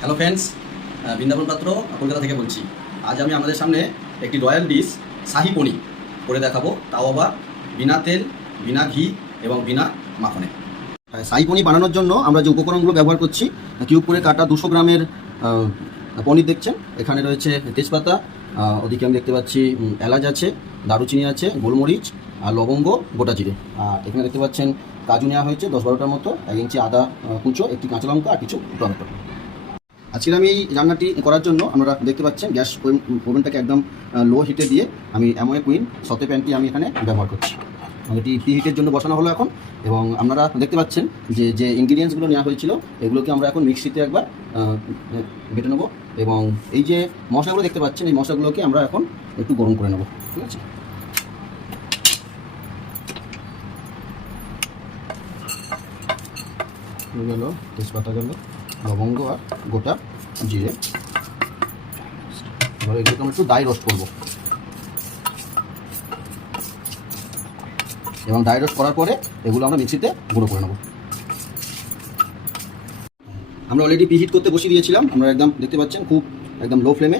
Hello friends, Vrindavan পাত্র কলকাতা থেকে বলছি। আজ আমি আপনাদের সামনে একটি রয়্যাল ডিশ শাহি পনির করে দেখাবো, তাও আবার বিনা তেল, বিনা ঘি এবং বিনা মাখনে। শাহি পনির বানানোর জন্য আমরা যে উপকরণগুলো ব্যবহার করছি, কিউব করে কাটা 200 গ্রামের পনির দেখছেন। এখানে রয়েছে তেজপাতা, ওদিকে আমি দেখতে পাচ্ছি এলাচ আছে, দারুচিনি আছে, গোলমরিচ আর লবঙ্গ, গোটা জিরে। আর এখানে দেখতে পাচ্ছেন কাজু নেওয়া হয়েছে 10-12টার মতো, 1 ইঞ্চি আদা কুচো, একটি কাঁচা লঙ্কা আর কিছু টমেটো। আজকে আমি এই রান্নাটি করার জন্য আপনারা দেখতে পাচ্ছেন গ্যাস ওভেনটাকে একদম লো হিটে দিয়ে আমি অ্যামোয়ে কুইন সতে প্যানটি আমি এখানে ব্যবহার করছি। এটি প্রি হিটের জন্য বসানো হলো এখন, এবং আপনারা দেখতে পাচ্ছেন যে ইনগ্রিডিয়েন্টসগুলো নেওয়া হয়েছিল এগুলোকে আমরা এখন মিক্সিতে একবার বেটে নেবো, এবং এই যে মশলাগুলো দেখতে পাচ্ছেন এই মশলাগুলোকে আমরা এখন একটু গরম করে নেবো। ঠিক আছে, গেল তেজপাতা, গেল লবঙ্গ আর গোটা জিরে। এবার এগুলোকে আমরা একটু ড্রাই রোস্ট করবো, এবং ড্রাই রোস্ট করার পরে এগুলো আমরা মিক্সিতে গুঁড়ো করে নেব। আমরা অলরেডি প্রিহিট করতে বসিয়ে দিয়েছিলাম, আমরা একদম দেখতে পাচ্ছেন খুব একদম লো ফ্লেমে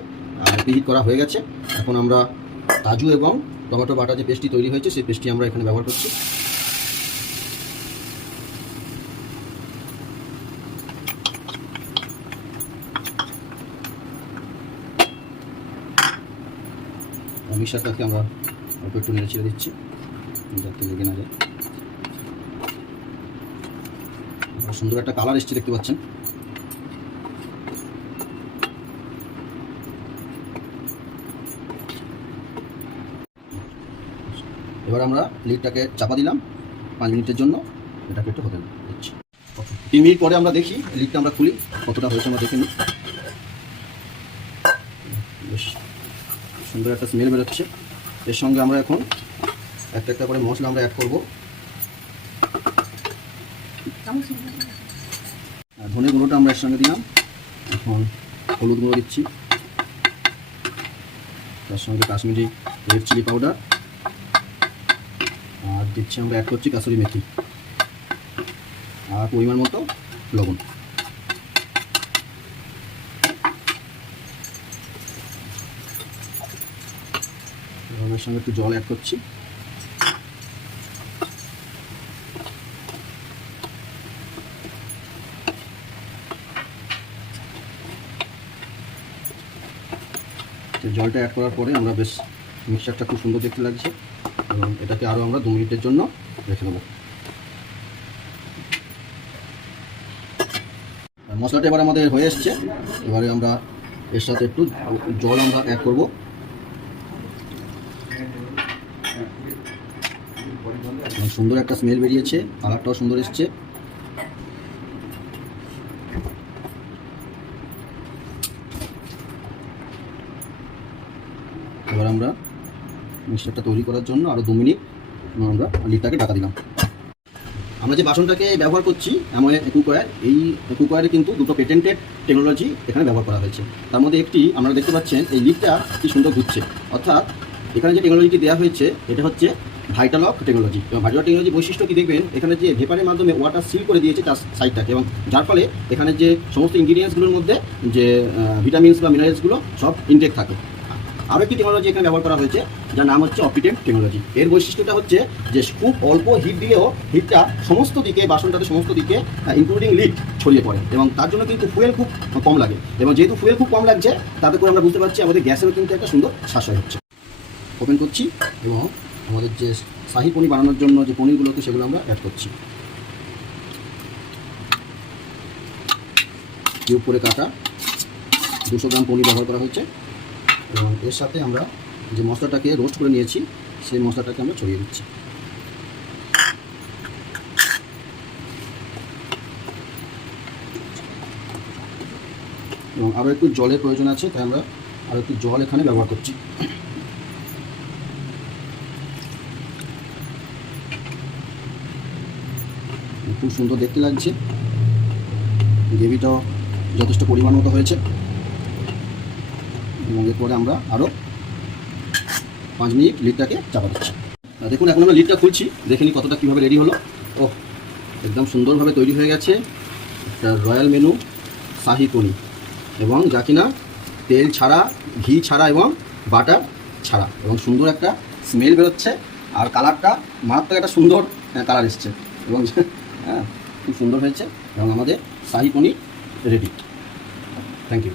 প্রিহিট করা হয়ে গেছে। এখন আমরা কাজু এবং টমেটো বাটা যে পেস্টটি তৈরি হয়েছে সেই পেস্টটি আমরা এখানে ব্যবহার করছি। মিক্সারটাকে আমরা অল্প একটু নেড়ে ছেড়ে দিচ্ছি যাতে লেগে না যায়। সুন্দর একটা কালার এসছে দেখতে পাচ্ছেন। এবার আমরা লিডটাকে চাপা দিলাম 5 মিনিটের জন্য, এটাকে একটু হতে দিচ্ছি। 3 মিনিট পরে আমরা দেখি লিডটা আমরা খুলি কতটা হয়েছে আমরা দেখে নিই। বেশ সুন্দর একটা স্মেল বেরোচ্ছে। এর সঙ্গে আমরা এখন একটা একটা করে মশলা আমরা অ্যাড করবো। ধনে গুঁড়োটা আমরা এর সঙ্গে দিলাম, এখন হলুদ গুঁড়ো দিচ্ছি, তার সঙ্গে কাশ্মীরি রেড চিলি পাউডার, আর দিচ্ছি আমরা অ্যাড করছি কাসুরি মেথি, আর পরিমাণ মতো লবণ। এর সঙ্গে একটু জল অ্যাড করছি। জলটা অ্যাড করার পরে আমরা বেশ মিক্সচারটা খুব সুন্দর দেখতে লাগছে, এবং এটাকে আরও আমরা 2 মিনিটের জন্য রেখে দেবো। মশলাটা এবার আমাদের হয়ে এসছে। এবারে আমরা এর সাথে একটু জল আমরা অ্যাড করব। সুন্দর একটা স্মেল বেরিয়েছে, কালারটাও সুন্দর এসছে। এবার আমরা মিক্সচারটা তৈরি করার জন্য আরও 2 মিনিট আমরা লিডটাকে ঢাকা দিলাম। আমরা যে বাসনটাকে ব্যবহার করছি অ্যামোয়ে কুকওয়্যার, এই কুকওয়্যারে কিন্তু 2টো পেটেন্টেড টেকনোলজি এখানে ব্যবহার করা হয়েছে। তার মধ্যে একটি আপনারা দেখতে পাচ্ছেন এই লিডটা কি সুন্দর ঘুরছে, অর্থাৎ এখানে যে টেকনোলজিটি দেওয়া হয়েছে এটা হচ্ছে ভাইটালক টেকনোলজি। এবং ভাইটালক টেকনোলজি বৈশিষ্ট্য কি দেখবেন, এখানে যে ভেপারের মাধ্যমে ওয়াটার সিল করে দিয়েছে তার সাইডটাকে, এবং যার ফলে এখানে যে সমস্ত ইনগ্রিডিয়েন্টসগুলোর মধ্যে যে ভিটামিনস বা মিনারেলসগুলো সব ইনটেক থাকে। আরও একটি টেকনোলজি এখানে ব্যবহার করা হয়েছে যার নাম হচ্ছে অপিটেন্ট টেকনোলজি। এর বৈশিষ্ট্যটা হচ্ছে যে খুব অল্প হিট দিলেও হিটটা সমস্ত দিকে, বাসনটাতে সমস্ত দিকে ইনক্লুডিং লিড ছড়িয়ে পড়ে, এবং তার জন্য কিন্তু ফুয়েল খুব কম লাগে। এবং যেহেতু ফুয়েল খুব কম লাগছে তাতে করে আমরা বুঝতে পারছি আমাদের গ্যাসেরও কিন্তু একটা সুন্দর সাশ্রয় হচ্ছে। ওপেন করছি এবং আমাদের যে শাহি পনির বানানোর জন্য যে পনিরগুলোকে সেগুলো আমরা অ্যাড করছি। কিউব করে কাটা 200 গ্রাম পনির ব্যবহার করা হয়েছে, এবং এর সাথে আমরা যে মশলাটাকে রোস্ট করে নিয়েছি সেই মশলাটাকে আমরা ছড়িয়ে দিচ্ছি। এবং আরও একটু জলের প্রয়োজন আছে, তাই আমরা আরও একটু জল এখানে ব্যবহার করছি। খুব সুন্দর দেখতে লাগছে, গ্রেভিটাও যথেষ্ট পরিমাণ মতো হয়েছে, এবং এরপরে আমরা আরও 5 মিনিট লিডটাকে চাপা দিচ্ছি। দেখুন এখন আমরা লিডটা খুলছি, দেখে নিই কতটা কীভাবে রেডি হলো। ও একদম সুন্দরভাবে তৈরি হয়ে গেছে একটা রয়্যাল মেনু শাহি পনির। এবং যা কিনা তেল ছাড়া, ঘি ছাড়া এবং বাটার ছাড়া, এবং সুন্দর একটা স্মেল বেরোচ্ছে। আর কালারটা মারাত্মক একটা সুন্দর কালার এসছে, এবং হ্যাঁ খুব সুন্দর হয়েছে। এবং আমাদের shahi paneer ready. Thank you.